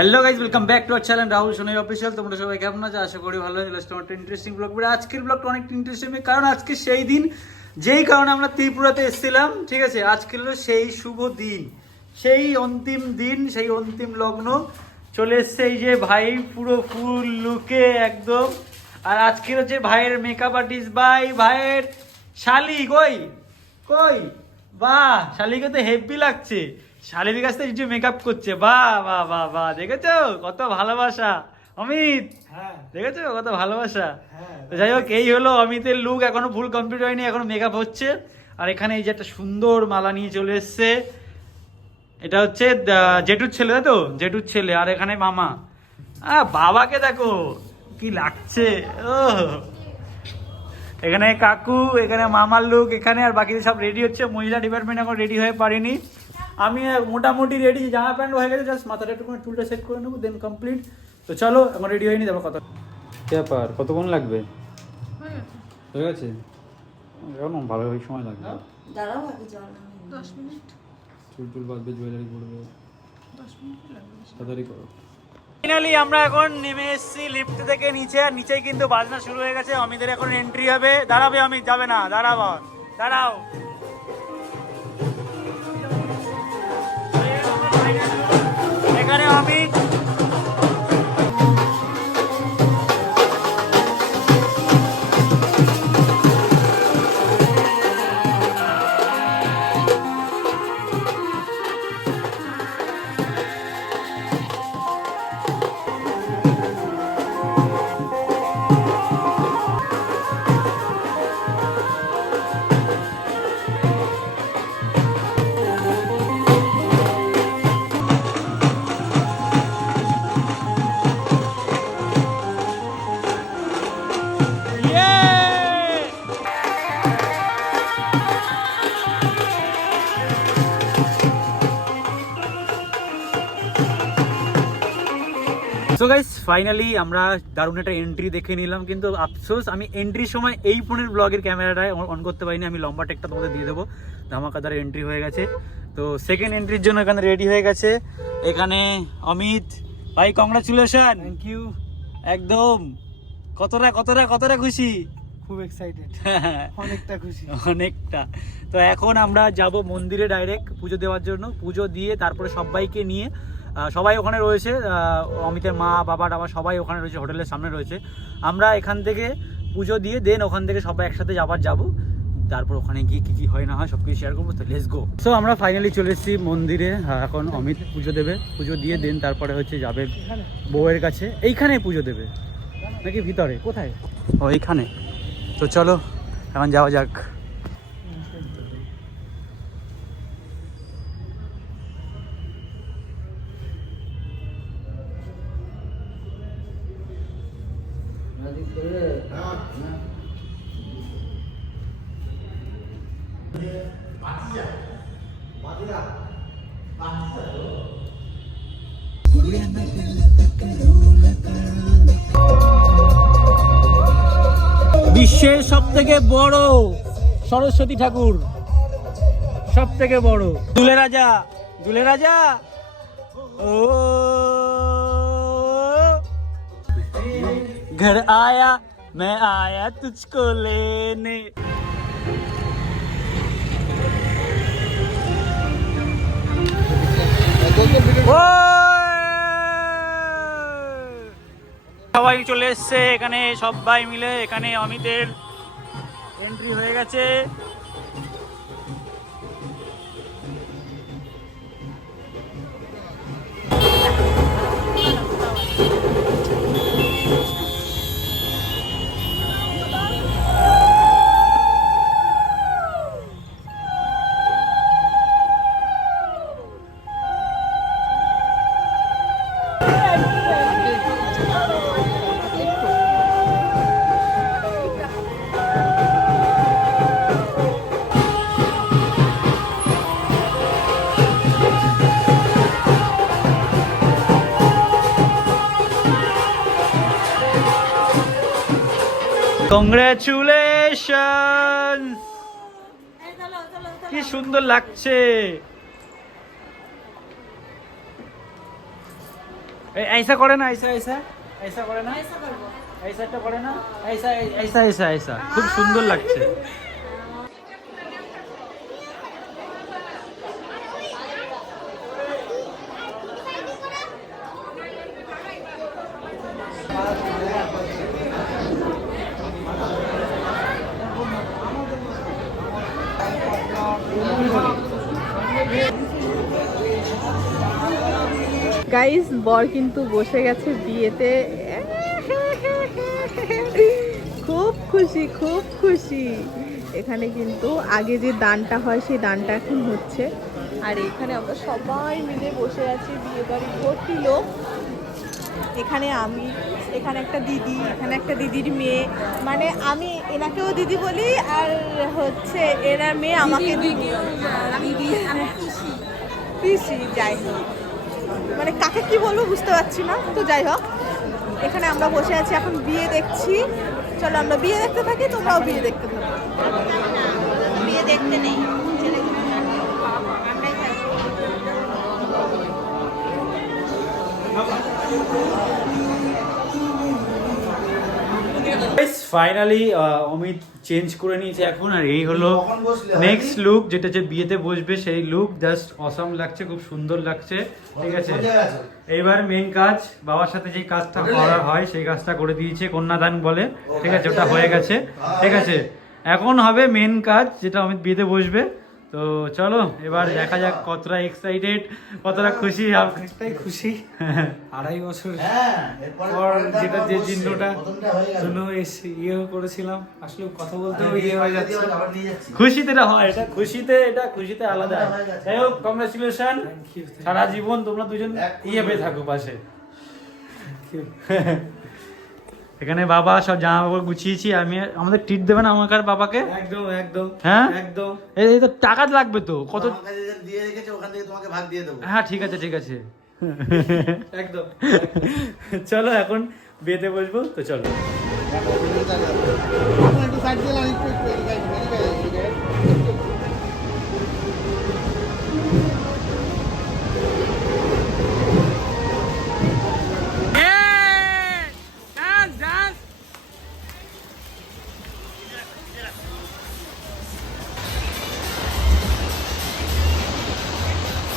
Hello guys, welcome back to our channel Rahul Sonai official. তোমরা সবাই কেমন আছো? আশা করি ভালো আছো। লাস্ট একটা ইন্টারেস্টিং ব্লগ। আজকের ব্লগটা অনেক ইন্টারেস্টিং, কারণ আজকে সেই দিন যেই কারণে আমরা ত্রিপুরাতে এসেছিলাম। ঠিক আছে, আজকে হলো সেই শুভ দিন, সেই অন্তিম দিন, সেই অন্তিম লগ্ন। চলে এসছে এই যে ভাই, পুরো ফুল লুকে একদম। আর আজকের হচ্ছে ভাইয়ের মেকআপ আর্টিস্ট, ভাইয়ের শালি কই কই বাহ, শালিকে তো হেভি লাগছে। শালির কাছ থেকে যে মেকআপ করছে, বাহ বাহ বাহ বাহ, দেখেছো কত ভালোবাসা অমিত? দেখেছো কত ভালোবাসা? তো যাই হোক, এই হলো অমিতের লুক। এখনো ফুল কমপ্লিট হয়নি, এখনো মেকআপ হচ্ছে। আর এখানে এই যে একটা সুন্দর মালা নিয়ে চলে এসছে, এটা হচ্ছে জেঠুর ছেলে, তাই তো? জেঠুর ছেলে। আর এখানে মামা। বাবাকে দেখো কি লাগছে। ও, এখানে কাকু, এখানে মামার লুক এখানে। আর বাকি সব রেডি হচ্ছে। মহিলা ডিপার্টমেন্ট এখন রেডি হয়ে পারেনি। আমি মোটামুটি রেডি, জামা প্যান্ট হয়ে গেছে, জাস্ট মাথাটা একটু চুলটা সেট করে নেবো, দেন কমপ্লিট। তো চলো, এখন রেডি হয়নি, তারপর কথা। ব্যাপার, কতক্ষণ লাগবে? হয়ে গেছে এখন, ভালো ওই সময় লাগবে। দাঁড়াও, আগে জল 10 মিনিট। চুল বাঁধবে, জুয়েলারি পরবে, 10 মিনিট লাগবে। তাড়াতাড়ি করো। ফাইনালি আমরা এখন নেমে এসেছি লিফট থেকে নিচে। আর নিচেই কিন্তু বাজনা শুরু হয়ে গেছে। অমিতের এখন এন্ট্রি হবে। দাঁড়াবে অমিত, যাবে না, দাঁড়াবো, দাঁড়াও। এখানে অমিত, সো গাইস, ফাইনালি আমরা দারুণ একটা এন্ট্রি দেখে নিলাম। কিন্তু আফসোস, আমি এন্ট্রির সময় এই ফোনের ব্লগের ক্যামেরাটায় অন করতে পারিনি। আমি লম্বা টেকটা তোমাদের দিয়ে দেবো। ধামাকাদার এন্ট্রি হয়ে গেছে। তো সেকেন্ড এন্ট্রির জন্য এখানে রেডি হয়ে গেছে। এখানে অমিত ভাই, কংগ্রাচুলেশন। Thank you. একদম কতটা খুশি? খুব এক্সাইটেড, অনেকটা খুশি, অনেকটা। তো এখন আমরা যাব মন্দিরে ডাইরেক্ট পুজো দেওয়ার জন্য। পুজো দিয়ে তারপরে সবাইকে নিয়ে, সবাই ওখানে রয়েছে, অমিতের মা বাবা টাবা সবাই ওখানে রয়েছে, হোটেলের সামনে রয়েছে। আমরা এখান থেকে পুজো দিয়ে দেন ওখান থেকে সবাই একসাথে যাবো। তারপর ওখানে গিয়ে কী হয় না হয় সব কিছু শেয়ার করবো। তো লেটস গো। সো আমরা ফাইনালি চলে এসেছি মন্দিরে। এখন অমিত পুজো দেবে, পুজো দিয়ে দেন তারপরে হচ্ছে যাবে বউয়ের কাছে। এইখানে পুজো দেবে নাকি ভিতরে? কোথায়? ও, এইখানে। তো চলো এখন যাওয়া যাক। বিশ্বের সব থেকে বড় সরস্বতী ঠাকুর, সব থেকে বড়। দুলে রাজা ও ঘর আয়া, मैं आया तुझको लेने। সবাই চলে এসছে এখানে, সবাই মিলে। এখানে অমিতের এন্ট্রি হয়ে গেছে। কংগ্রাচুলেশন, কি সুন্দর লাগছে। ऐसा করে না ऐसा ऐसा ऐसा করে না ऐसा একটা করে না ऐसा ऐसा ऐसा ऐसा খুব সুন্দর লাগছে গাইস বর কিন্তু বসে গেছে বিয়েতে খুব খুশি খুব খুশি এখানে কিন্তু আগে যে দানটা হয় সেই দানটা এখন হচ্ছে আর এখানে আমরা সবাই মিলে বসে আছি বিয়ে বাড়ি ভর্তি লোক এখানে আমি এখানে একটা দিদি এখানে একটা দিদির মেয়ে মানে আমি এনাকেও দিদি বলি আর হচ্ছে এনার মেয়ে আমাকে দিদি পিসি যাই হোক মানে কাকে কি বলবো বুঝতে পারছি না তো যাই হোক এখানে আমরা বসে আছি এখন বিয়ে দেখছি চলো আমরা বিয়ে দেখতে থাকি তোমরাও বিয়ে দেখতে থাকো বিয়ে দেখতে নেই ফাইনালি অমিত চেঞ্জ করে নিয়েছে এখন আর এই হলো নেক্সট লুক যেটা যে বিয়েতে বসবে সেই লুক জাস্ট অসাম লাগছে খুব সুন্দর লাগছে ঠিক আছে এইবার মেন কাজ বাবার সাথে যে কাজটা করার হয় সেই কাজটা করে দিয়েছে কন্যাদান বলে ঠিক আছে ওটা হয়ে গেছে ঠিক আছে এখন হবে মেন কাজ যেটা অমিত বিয়েতে বসবে তো চলো এবার দেখা যাক কতটা এক্সাইটেড কতটা খুশি অনেকটাই খুশি 2.5 বছর পর যেটা যে চিহ্নটা জন্য ইয়ে করেছিলাম আসলে কথা বলতে ইয়ে হয়ে যাচ্ছে খুশিতে এটা হয় এটা খুশিতে আলাদা যাই হোক কংগ্রেচুলেশন সারা জীবন তোমরা দুজন ইয়ে পেয়ে থাকো পাশে এখানে বাবা সব জামা কাপড় গুছিয়েছি আমি আমাদের ট্রিট দেবে না আমাকে আর বাবাকে একদম একদম হ্যাঁ একদম এই তো টাকা লাগবে তো কত দিয়ে রেখেছে ওখান থেকে তোমাকে ভাগ দিয়ে দেবো হ্যাঁ ঠিক আছে একদম চলো এখন বিয়েতে বসবো তো চলো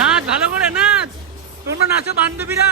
নাচ ভালো করে নাচ তোমরা নাচো বান্ধবীরা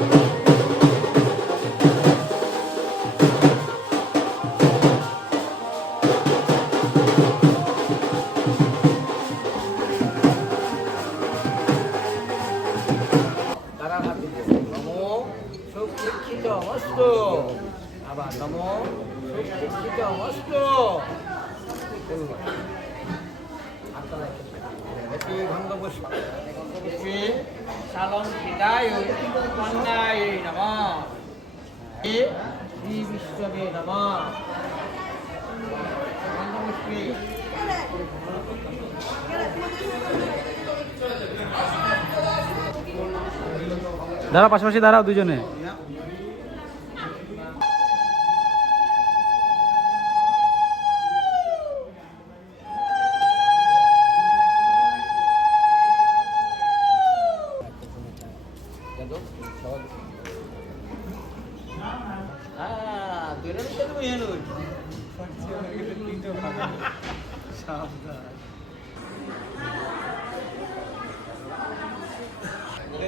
নমো সুপ্রীক্ষিত অমস্তু আবার নমো সুপ্রীক্ষিত অমস্তু গন্ধপুষ্পে শালং পিতায় কন্যায় নমঃ শ্রী বিষ্ণবে নমঃ গন্ধপুষ্পে দাঁড়াও, পাশাপাশি দাঁড়াও দুজনে।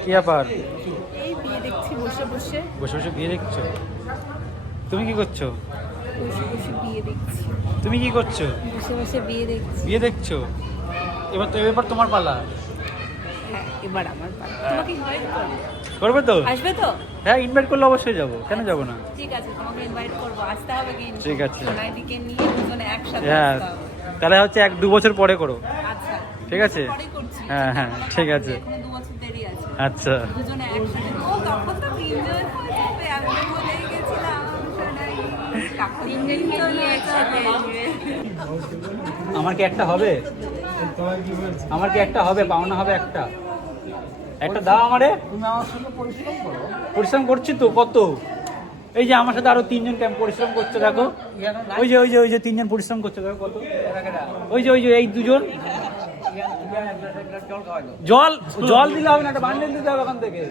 কি ব্যাপার? এই বিয়ে দেখছি বসে বসে বসে বসে বিয়ে দেখছো? তুমি কি করছো? বসে বসে বিয়ে দেখছি তুমি কি করছো? বসে বসে বিয়ে দেখছি। বিয়ে দেখছো? এবার তোমার পালা। হ্যাঁ, এবার আমার পালা। তোমাকে ইনভাইট করবো, করবে তো? আসবে তো? হ্যাঁ, ইনভাইট করলে অবশ্যই যাবো, কেন যাবো না? ঠিক আছে, তোমাকে ইনভাইট করবো, আসতে হবে কিন্তু। ঠিক আছে। সোনাইদিকে নিয়ে দুজনে একসাথে হ্যাঁ, আসতে হবে। তাহলে হচ্ছে 1-2 বছর পরে করো। আচ্ছা, ঠিক আছে? পরে করছি। হ্যাঁ হ্যাঁ, ঠিক আছে। এখনো 2 বছর দেরি আছে। আচ্ছা, দুজনে একসাথে, ও তখন তো তিনজন হয়ে যাবে, আমি তো ভুলেই গেছিলাম। সোনাই তিনজনকে নিয়ে একসাথে আসবে। আমার কি একটা হবে? আমার কি একটা হবে? পাওনা হবে একটা? একটা দাও আমারে। তুমি আমার সঙ্গে পরিশ্রম করো। পরিশ্রম করছি তো কত। এই যে আমার সাথে আরো 3 জন কেমন পরিশ্রম করছে দেখো। ওই যে 3 জন পরিশ্রম করছে দেখো কত। ওই যে এই দুজন। জল দিলে হবে না, একটা বান্ডেল দিতে হবে ওখান থেকে।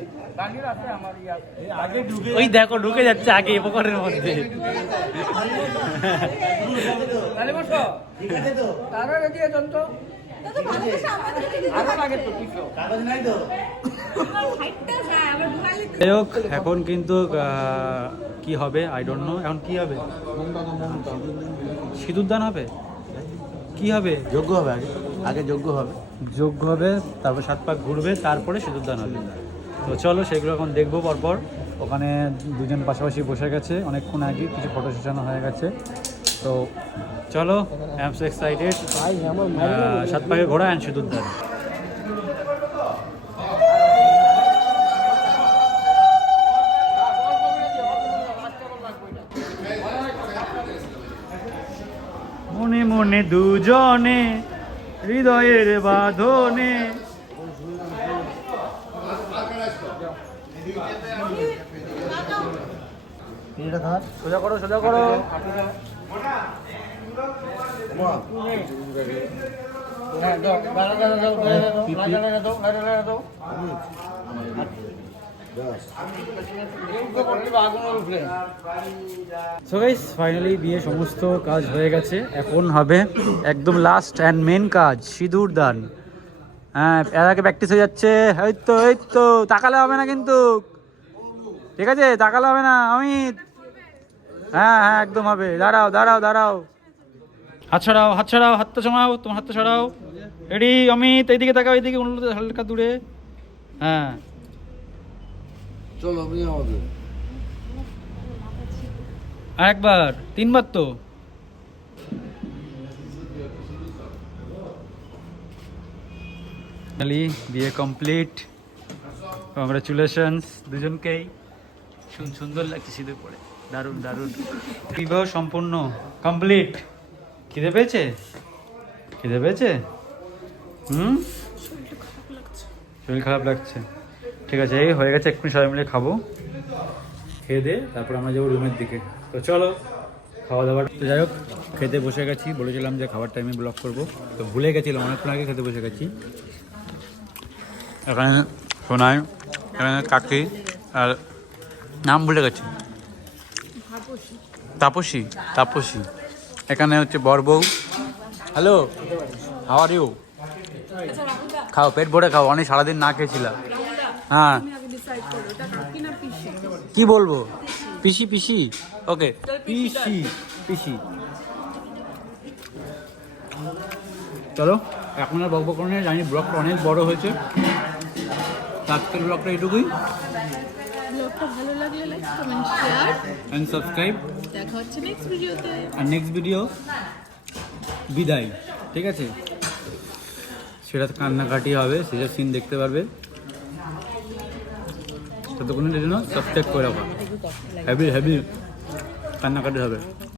ওই দেখো ঢুকে যাচ্ছে আগে পোকরের মধ্যে। তারা রেডি আছেন তো? আরো লাগে তো কিছু কাগজ নাই তো? যাই হোক, এখন কিন্তু কি হবে আই ডোন্ট নো। এখন কি হবে? সিঁদুরদান হবে? কি হবে? যোগ্য হবে আগে, আগে যোগ্য হবে। যোগ্য হবে, তারপর 7 পাক ঘুরবে, তারপরে সিঁদুরদান হবে। তো চলো সেগুলো এখন দেখবো পরপর। ওখানে দুজন পাশাপাশি বসে গেছে অনেকক্ষণ আগে, কিছু ফটো সেশন হয়ে গেছে। তো চলো, আই এম সো এক্সাইটেড। 7 পাকে ঘোরা অ্যান্ড সিঁদুরদান। মনে মনে দুজনে হৃদয়ের বাঁধনে। সোজা করো, সোজা করো। সো গাইস, ফাইনালি বিয়ে সমস্ত কাজ হয়ে গেছে। এখন হবে একদম লাস্ট অ্যান্ড মেন কাজ, সিঁদুর দান। হ্যাঁ, এর আগে প্র্যাকটিস হয়ে যাচ্ছে। এই তো তাকালে হবে না কিন্তু, ঠিক আছে? তাকালে হবে না অমিত। হ্যাঁ হ্যাঁ, একদম হবে। দাঁড়াও দাঁড়াও দাঁড়াও, হাত ছড়াও, হাত ছড়াও, হাতটা ছড়াও, তোমার হাতটা ছড়াও। রেডি অমিত? এইদিকে তাকাও, এইদিকে হালকা দূরে। হ্যাঁ, চলো আপনি আমাদের আরেকবার, 3বার তো। বিয়ে কমপ্লিট, কংগ্রাচুলেশনস দুজনকেই। সুন্দর লাগছে সিঁদুর পরে, দারুণ দারুণ। বিবাহ সম্পূর্ণ, কমপ্লিট। খিদে পেয়েছে? খিদে পেয়েছে? শরীর খারাপ লাগছে। ঠিক আছে, এই হয়ে গেছে, এক্ষুনি সবাই মিলে খাবো। খেয়ে দে, তারপর আমরা যাবো রুমের দিকে। তো চলো খাওয়া দাওয়া। তো যাই হোক, খেতে বসে গেছি। বলেছিলাম যে খাবার টাইমে ব্লগ করবো, তো ভুলে গেছিলাম, অনেকক্ষণ আগে খেতে বসে গেছি। এখানে সোনাই, এখানে কাকি, আর নাম ভুলে গেছি, তাপসী। তাপসী এখানে হচ্ছে বর বউ। Hello, how are you? খাও, পেট ভরে খাও, অনেক সারাদিন না খেয়েছিলাম। হ্যাঁ ডিসাইড করো এটা কাকি না পিসি। কি বলবো? পিসি পিসি, ওকে পিসি পিসি। চলো এখন আর বকবক করে নিয়ে জানি, ব্লগটা অনেক বড় হয়েছে। আজকের ব্লগটা এটুকুই। ব্লগটা ভালো লাগলে like comment share and subscribe. দেখা হচ্ছে নেক্সট ভিডিওতে। আর নেক্সট ভিডিও বিদায়, ঠিক আছে? সেটা কান্নাকাটি হবে, সেটা সিন দেখতে পারবে। ততক্ষণের জন্য সাবস্ক্রাইব করে রাখো। হেভি হেভি কান্নাকাটি হবে।